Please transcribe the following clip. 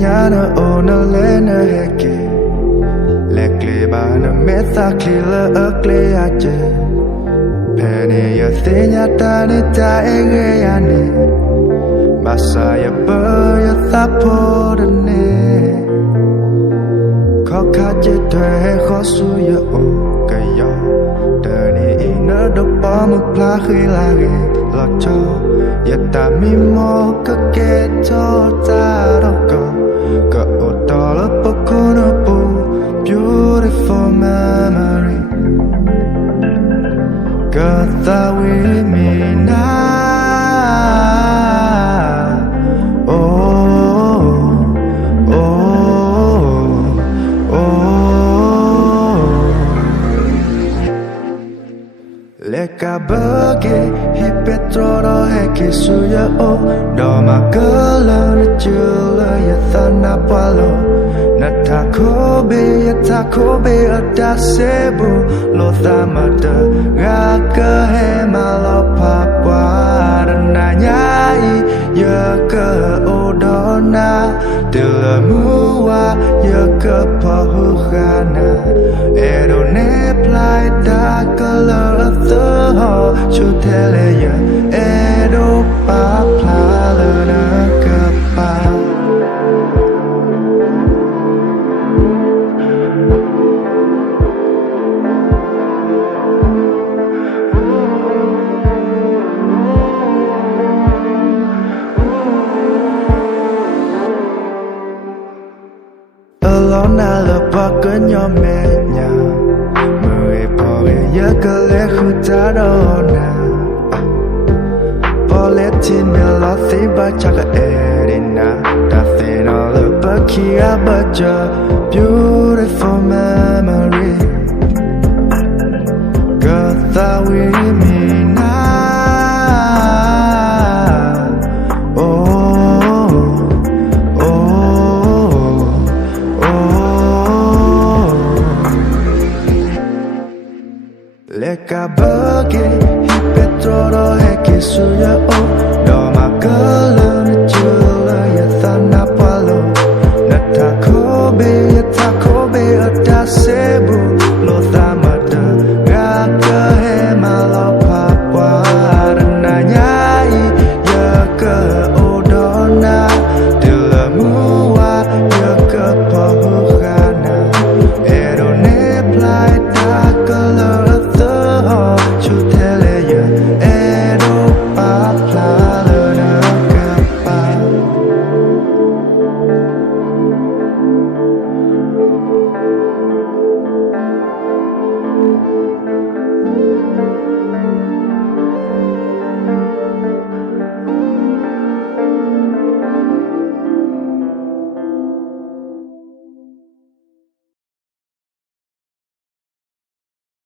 Nyana ona lena heke lekle bana metha klila akle aje pene ya thenya tani ta ege yane masaya ba ya thapodane kokhaje twe khosu ya o kayo tani ina do pa mukla khila ge locho ya ta mi mo ka ke to ta ro ko all up a corner, beautiful memory. Got that with me now. Oh, oh, oh. Leka bagi hipetro heki suya o. Doma gala na jula ya thana palo. Natakobe adasebu lo thamada gaka hema lo papwa nanyai ya ke odona dilemua ya ke pahukhana edone plai da kala atho chutele ya edo papla lana kapa Alona la pakanya menya Mui pole ya kale khutadona Pole tin me la thiba chaka erina Dathina la pakia baja Beautiful memory Got that with me